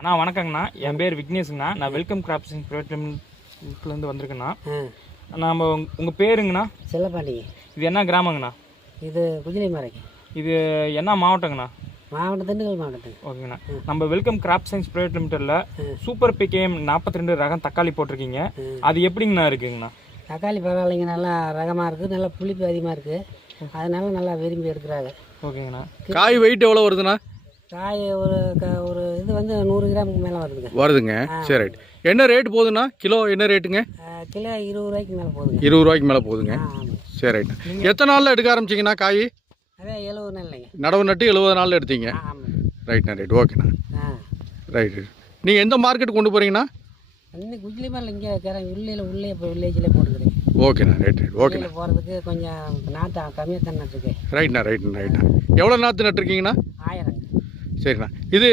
அண்ணா வணக்கங்கண்ணா, என் பேர் விக்னேஷுங்கண்ணா. நான் welcome கிராப்ஸிங் private லிமிட்லேருந்து வந்திருக்கேண்ணா. நம்ம உங்கள் பேருங்கண்ணா? செல்லப்பாண்டிங்க. இது என்ன கிராமங்கண்ணா? இது குஜிலிமலைக்கு. இது என்ன மாவட்டங்கண்ணா? மாவட்டம் திண்டுக்கல் மாவட்டத்துக்கு. ஓகேங்கண்ணா. நம்ம வெல்கம் கிராப் சயின்ஸ் ப்ரைவேட் லிமிட்டடில் சூப்பர் பிகேஎம் 42 ரகம் தக்காளி போட்டிருக்கீங்க. அது எப்படிங்கண்ணா இருக்குங்கண்ணா? தக்காளி பரவாயில்லைங்க, நல்லா ரகமாக இருக்குது, நல்லா புளிப்பு அதிகமாக இருக்குது, அதனால நல்லா விரும்பி எடுக்கிறாங்க. ஓகேங்கண்ணா. காய் வெயிட் எவ்வளோ வருதுண்ணா? காய் ஒரு இது வந்து 100 கிராமுக்கு மேலே வருதுங்க. சரி ரைட். என்ன ரேட் போகுதுண்ணா? கிலோ என்ன ரேட்டுங்க? கிலோ 20 ரூபாய்க்கு மேலே போகுதுங்க. 20 ரூபாய்க்கு மேலே போகுதுங்க. சரி ரைட். எத்தனை நாளில் எடுக்க ஆரம்பிச்சிங்கண்ணா காய்? அதே 70 நாள் இல்லைங்க, நடவு நட்டு 70 நாளில் எடுத்தீங்க. ரைட்ண்ணா, ரைட், ஓகேண்ணா. ரைட். நீங்கள் எந்த மார்க்கெட் கொண்டு போகிறீங்கண்ணா? இன்னும் குஜிலிமலை இங்கே உள்ளே இப்போ வில்லேஜில் போட்டுக்கிறேன். ஓகேண்ணா, ரைட், ரைட், ஓகேண்ணா. போகிறதுக்கு கொஞ்சம் நாற்று கம்மியாக தான் நட்டுருக்கு. ரைட்ண்ணா, ரைட்ண்ணா, ரைட்ண்ணா. எவ்வளோ நாற்று நட்டுருக்கீங்கண்ணா? 1000. சரிண்ணா. இது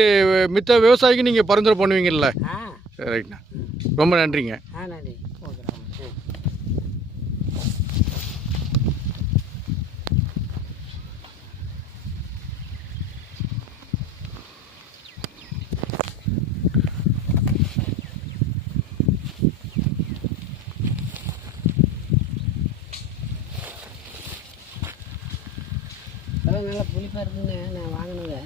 மித்த விவசாயிக்கு நீங்கள் பரிந்துரை பண்ணுவீங்கல்ல? சரி ரைட்ண்ணா, ரொம்ப நன்றிங்க. நன்றி. ஓகே. நல்லா புளிப்பாக இருக்குன்னு நான் வாங்கினேங்க.